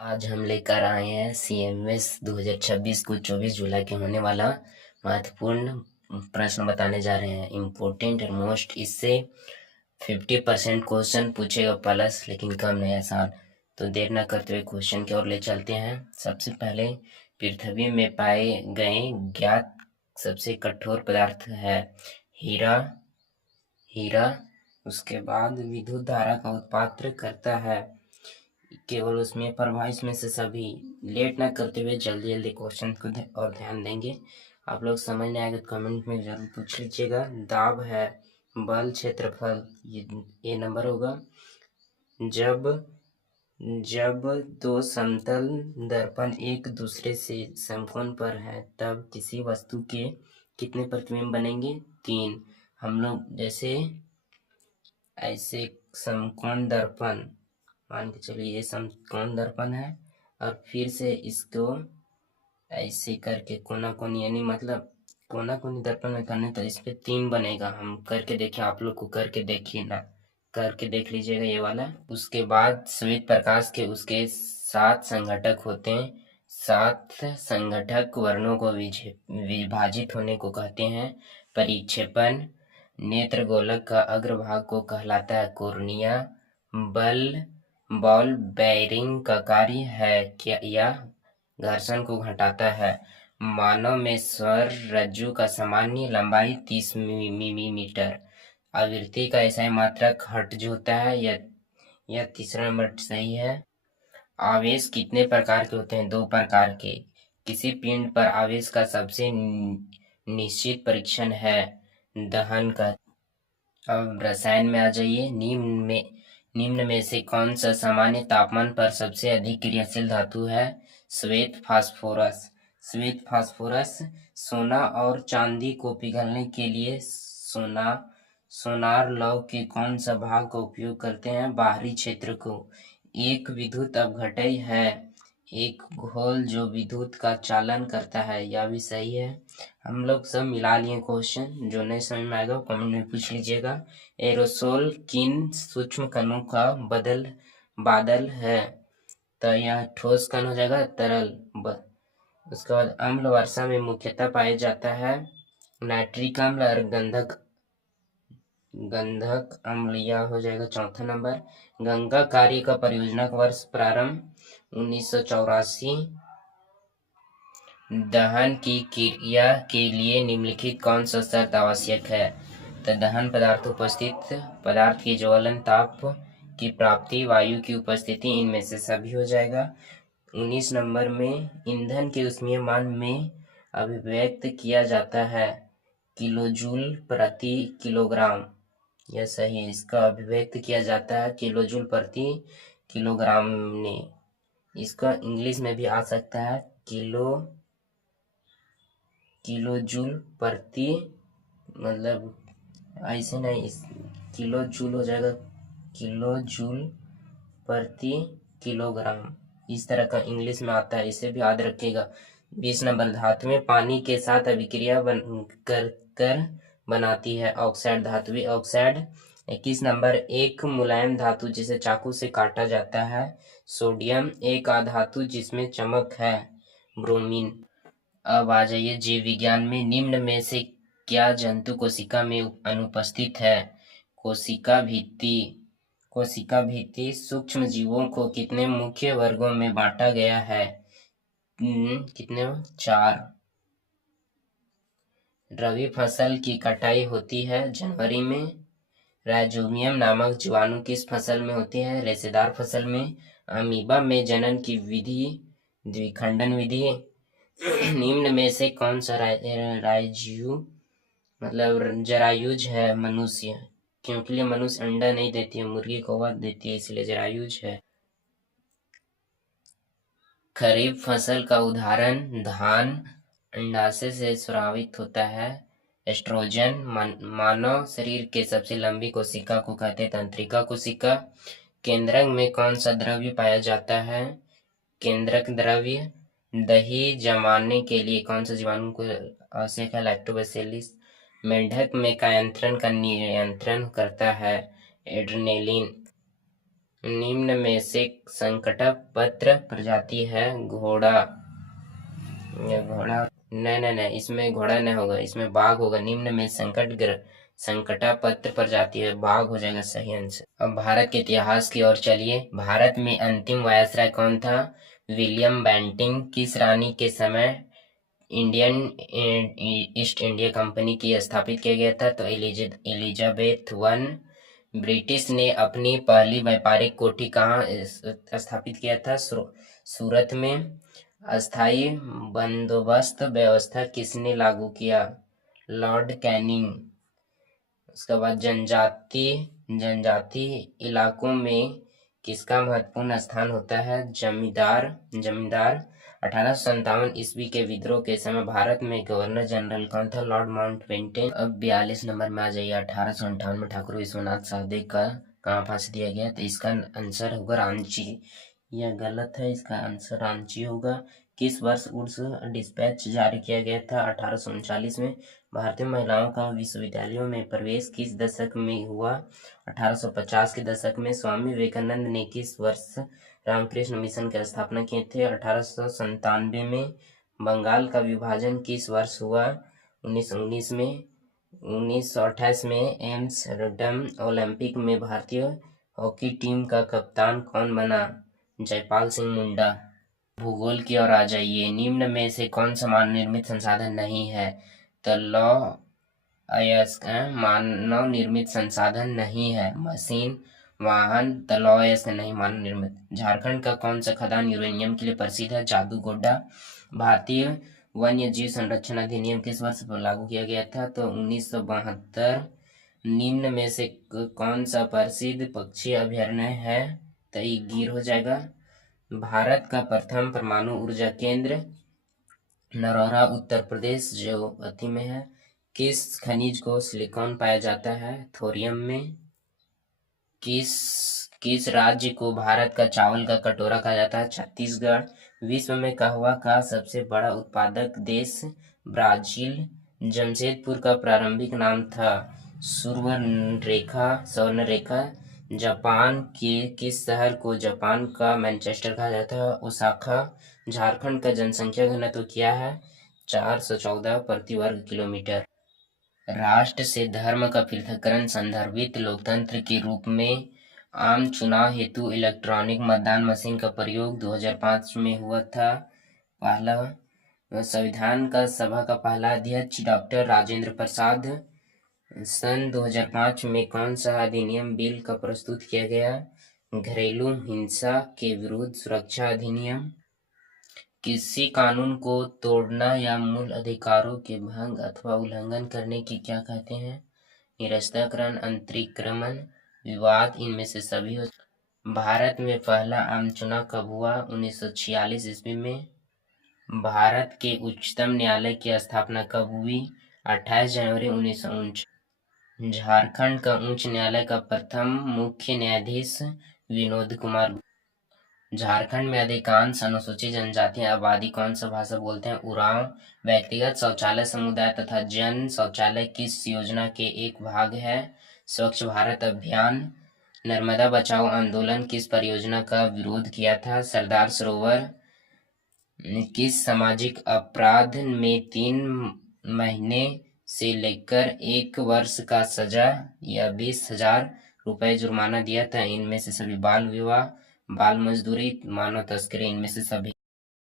आज हम लेकर आए हैं CMS 2026 को 24 जुलाई के होने वाला महत्वपूर्ण प्रश्न बताने जा रहे हैं। इम्पोर्टेंट और मोस्ट, इससे 50% क्वेश्चन पूछेगा प्लस, लेकिन कम नहीं आसान। तो देर न करते हुए क्वेश्चन की ओर ले चलते हैं। सबसे पहले, पृथ्वी में पाए गए ज्ञात सबसे कठोर पदार्थ है हीरा। उसके बाद विद्युत धारा का उत्पादन करता है, केवल उसमें प्रभावित में से सभी। लेट ना करते हुए जल्दी जल्दी क्वेश्चन को और ध्यान देंगे। आप लोग समझ नहीं आएगा तो कमेंट में जरूर पूछ लीजिएगा। दाब है बल क्षेत्रफल, ये नंबर होगा। जब दो समतल दर्पण एक दूसरे से समकोण पर है, तब किसी वस्तु के कितने प्रतिबिंब बनेंगे? 3। हम लोग जैसे ऐसे समकोण दर्पण मान के चलिए, ये समकोण दर्पण है और फिर से इसको ऐसे करके कोना कोनी, यानी मतलब कोना कोनी दर्पण में करने तो इस पे 3 बनेगा। हम करके देखें, आप लोग को करके देखिए ना, करके देख लीजिएगा ये वाला। उसके बाद श्वेत प्रकाश के उसके 7 संघटक होते हैं। 7 संघटक वर्णों को विभाजित होने को कहते हैं परिक्षेपण। नेत्र गोलक का अग्रभाग को कहलाता है कोर्निया। बॉल बेयरिंग का कार्य है क्या? यह घर्षण को घटाता है। मानव में स्वर रज्जु का सामान्य लंबाई 30 मिलीमीटर। आवृत्ति का ऐसा मात्रक हर्ट्ज जो होता है, यह तीसरा नंबर सही है। आवेश कितने प्रकार के होते हैं? 2 प्रकार के। किसी पिंड पर आवेश का सबसे निश्चित परीक्षण है दहन का। अब रसायन में आ जाइए। निम्न में से कौन सा सामान्य तापमान पर सबसे अधिक क्रियाशील धातु है? श्वेत फास्फोरस। श्वेत फास्फोरस सोना और चांदी को पिघलने के लिए सोनार लौह के कौन सा भाग का उपयोग करते हैं? बाहरी क्षेत्र को। एक विद्युत अपघटय है एक घोल जो विद्युत का चालन करता है, यह भी सही है। हम लोग सब मिला लिए क्वेश्चन, जो नहीं समझ में आएगा कमेंट में पूछ लीजिएगा। एरोसोल किन सूक्ष्म कणों का बादल है? तो यह ठोस कण हो जाएगा, तरल। उसके बाद अम्ल वर्षा में मुख्यतः पाया जाता है नाइट्रिक अम्ल और गंधक अम्ल, यह हो जाएगा चौथा नंबर। गंगा कार्य का परियोजना का वर्ष प्रारंभ 1984। दहन की क्रिया के लिए निम्नलिखित कौन सा शर्त आवश्यक है? तो दहन पदार्थ उपस्थित, पदार्थ की ज्वलन ताप की प्राप्ति, वायु की उपस्थिति, इनमें से सभी हो जाएगा। 19 नंबर में ईंधन के ऊष्मीय मान में अभिव्यक्त किया जाता है किलोजूल प्रति किलोग्राम, यह सही है। इसका अभिव्यक्त किया जाता है किलोजूल प्रति किलोग्राम में। इसका इंग्लिश में भी आ सकता है किलोजूल प्रति, मतलब ऐसे नहीं, किलो जूल हो जाएगा किलोजूल प्रति किलोग्राम, इस तरह का इंग्लिश में आता है, इसे भी याद रखिएगा। 20 नंबर, धातु में पानी के साथ अभिक्रिया कर बनाती है ऑक्साइड, धातुई ऑक्साइड। 21 नंबर, एक मुलायम धातु जिसे चाकू से काटा जाता है सोडियम। एक अधातु जिसमें चमक है ब्रोमीन। अब आ जाइए जीव विज्ञान में। निम्न में से क्या जंतु कोशिका में अनुपस्थित है? कोशिका भित्ति सूक्ष्म जीवों को कितने मुख्य वर्गों में बांटा गया है? कितने? 4। रबी फसल की कटाई होती है जनवरी में। राइजोबियम नामक जीवाणु किस फसल में होती है? रेशेदार फसल में। अमीबा में जनन की विधि द्विखंडन विधि। निम्न में से कौन सा जरायुज है मनुष्य? क्योंकि मनुष्य अंडा नहीं देती है, मुर्गी कौवा देती है, इसलिए जरायुज है। खरीफ फसल का उदाहरण धान। अंडाशय से स्रावित होता है एस्ट्रोजन। मानव शरीर के सबसे लंबी कोशिका को कहते हैं तंत्रिका कोशिका। केंद्रक में कौन सा द्रव्य पाया जाता है? केंद्रक द्रव्य। दही जमाने के लिए कौन सा जीवाणु को आवश्यक है? लैक्टोबैसिलस। मेंढक में कायांतरण का नियंत्रण करता है एड्रेनलिन। निम्न में से संकटपत्र प्रजाति है घोड़ा। ये घोड़ा नहीं, इसमें घोड़ा नहीं होगा, इसमें बाघ होगा। निम्न में संकटपत्र प्रजाति है, बाघ हो जाएगा सही आंसर। अब भारत के इतिहास की ओर चलिए। भारत में अंतिम वायसराय कौन था? William Bentinck. किस रानी के समय इंडियन ईस्ट इंडिया कंपनी की स्थापित किया गया था? तो एलिजाबेथ वन। ब्रिटिश ने अपनी पहली व्यापारिक कोठी कहाँ स्थापित किया था? सूरत में। अस्थाई बंदोबस्त व्यवस्था किसने लागू किया? Lord Canning. उसके बाद जनजाति इलाकों में किसका महत्वपूर्ण स्थान होता है? जमींदार। 1857 ईस्वी के विद्रोह के समय भारत में गवर्नर जनरल कौन था? Lord Mountbatten. अब 42 नंबर में आ जाइए। 1858 में ठाकुर विश्वनाथ साधे का कहाँ फांसी दिया गया? तो इसका आंसर होगा रांची। यह गलत है, इसका आंसर रांची होगा। किस वर्ष वुड्स डिस्पैच जारी किया गया था? 1839 में। भारतीय महिलाओं का विश्वविद्यालयों में प्रवेश किस दशक में हुआ? 1850 के दशक में। स्वामी विवेकानंद ने किस वर्ष रामकृष्ण मिशन की स्थापना किए थे? 1897 में। बंगाल का विभाजन किस वर्ष हुआ? 1919 में। 1928 में एम्स्टर्डम ओलंपिक में भारतीय हॉकी टीम का कप्तान कौन बना? जयपाल सिंह मुंडा। भूगोल की ओर आ जाइए। निम्न में से कौन सा मानव निर्मित संसाधन नहीं है? तो अयस्क मानव निर्मित संसाधन नहीं है। मशीन, वाहन, तलौह अयस्क नहीं मानव निर्मित। झारखंड का कौन सा खदान यूरेनियम के लिए प्रसिद्ध है? जादूगोड्डा। भारतीय वन्य जीव संरक्षण अधिनियम किस वर्ष पर लागू किया गया था? तो 1972। निम्न में से कौन सा प्रसिद्ध पक्षी अभयारण्य है? तो ये गिर हो जाएगा। भारत का प्रथम परमाणु ऊर्जा केंद्र नरौरा उत्तर प्रदेश जो अति में है। किस खनिज को सिलिकॉन पाया जाता है? थोरियम में। किस राज्य को भारत का चावल का कटोरा कहा जाता है? छत्तीसगढ़। विश्व में कहवा का सबसे बड़ा उत्पादक देश? ब्राजील। जमशेदपुर का प्रारंभिक नाम था? स्वर्णरेखा। जापान के किस शहर को जापान का मैनचेस्टर कहा जाता है? ओसाका। झारखंड का जनसंख्या घनत्व क्या है? 414 प्रति वर्ग किलोमीटर। राष्ट्र से धर्म का पृथक्करण संदर्भित लोकतंत्र के रूप में आम चुनाव हेतु इलेक्ट्रॉनिक मतदान मशीन का प्रयोग 2005 में हुआ था। पहला संविधान का सभा का पहला अध्यक्ष डॉक्टर राजेंद्र प्रसाद। सन 2005 में कौन सा अधिनियम बिल का प्रस्तुत किया गया? घरेलू हिंसा के विरुद्ध सुरक्षा अधिनियम। किसी कानून को तोड़ना या मूल अधिकारों के भंग अथवा उल्लंघन करने की क्या कहते हैं? निरस्तीकरण, अतिक्रमण, विवाद, इनमें से सभी हो। भारत में पहला आम चुनाव कब हुआ? 1946 ईस्वी में। भारत के उच्चतम न्यायालय की स्थापना कब हुई? 28 जनवरी 1949। झारखंड का उच्च न्यायालय का प्रथम मुख्य न्यायाधीश विनोद कुमार। झारखंड में अधिकांश अनुसूचित जनजाति आबादी कौन सा भाषा बोलते हैं? उरांव। व्यक्तिगत शौचालय, समुदाय तथा जन शौचालय किस योजना के एक भाग है? स्वच्छ भारत अभियान। नर्मदा बचाओ आंदोलन किस परियोजना का विरोध किया था? सरदार सरोवर। किस सामाजिक अपराध में 3 महीने से लेकर 1 वर्ष का सजा या 20,000 रुपए जुर्माना दिया था? इनमें से सभी बाल विवाह, बाल मजदूरी, मानव तस्करी, इनमें से सभी।